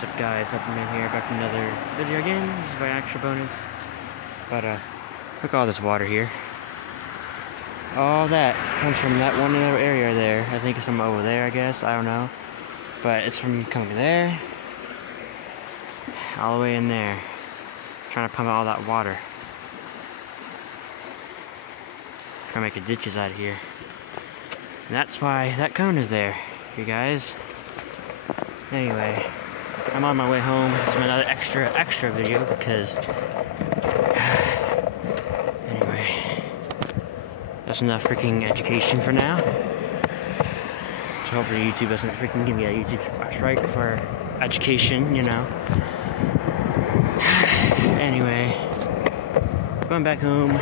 What's up guys, up in here, back with another video again. This is my extra bonus. But look at all this water here. All that comes from that one little area there. I think it's from over there, I guess, I don't know. But it's from coming there, all the way in there. Trying to pump out all that water. Trying to make ditches out of here. And that's why that cone is there, you guys. Anyway, I'm on my way home. It's another extra video because anyway, that's enough freaking education for now. So hopefully YouTube doesn't freaking give me a YouTube strike for education, you know. Anyway, going back home.